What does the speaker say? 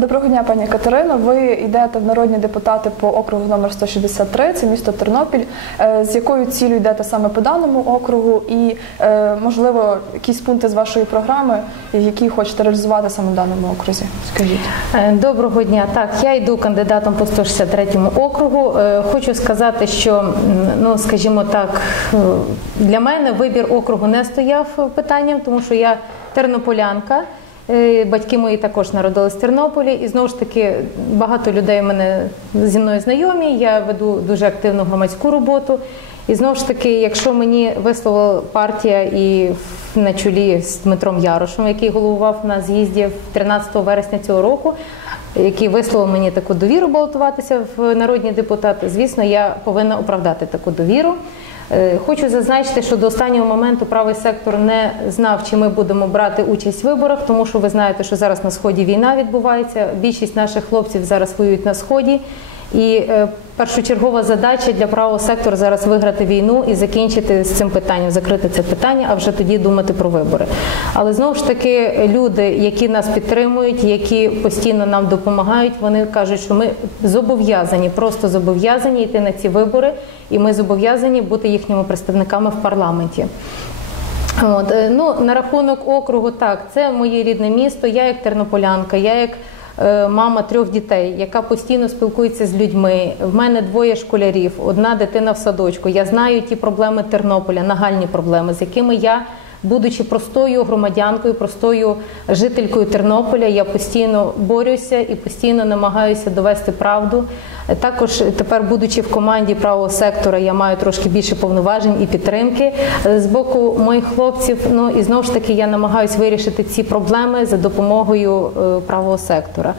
Доброго дня, пані Катерино. Ви йдете в народні депутати по округу номер 163, це місто Тернопіль. Е, З якою цілею йдете саме по даному округу, і е, можливо якісь пункти з вашої програми, які хочете реалізувати саме в даному окрузі? Скажіть. Е, Доброго дня. Так, я йду кандидатом по 163 округу. Хочу сказати, що ну скажімо так, для мене вибір округу не стояв питанням, тому що я тернополянка. Е, Батьки мої також народились в Тернополі, і знову ж таки багато людей мене зі мною знайомі. Я веду дуже активну громадську роботу. І знову ж таки, якщо мені висловила партія і на чолі з Дмитром Ярошем, який головував на з'їзді 13 вересня цього року, який висловив мені таку довіру балотуватися в народні депутати, звісно, я повинна оправдати таку довіру. Е, Хочу зазначити, що до останнього моменту правий сектор не знав, чи ми будемо брати участь в виборах, тому що ви знаєте, що зараз на сході війна відбувається. Більшість наших хлопців зараз воюють на сході. І е, першочергова задача для правого сектору зараз виграти війну і закінчити з цим питанням, закрити це питання, а вже тоді думати про вибори. Але знову ж таки, люди, які нас підтримують, які постійно нам допомагають, вони кажуть, що ми зобов'язані, просто зобов'язані йти на ці вибори, і ми зобов'язані бути їхніми представниками в парламенті. От, е, ну, на рахунок округу, так, це моє рідне місто. Я як тернополянка, я як мама трьох дітей, яка постійно спілкується з людьми. В мене двоє школярів, одна дитина в садочку. Я знаю ті проблеми Тернополя, нагальні проблеми, з якими я. Будучи простою громадянкою, простою жителькою Тернополя, я постійно борюся і постійно намагаюся довести правду. Також тепер, будучи в команді правого сектора, я маю трошки більше повноважень і підтримки з боку моїх хлопців. Ну і знову ж таки я намагаюся вирішити ці проблеми за допомогою е, правого сектора.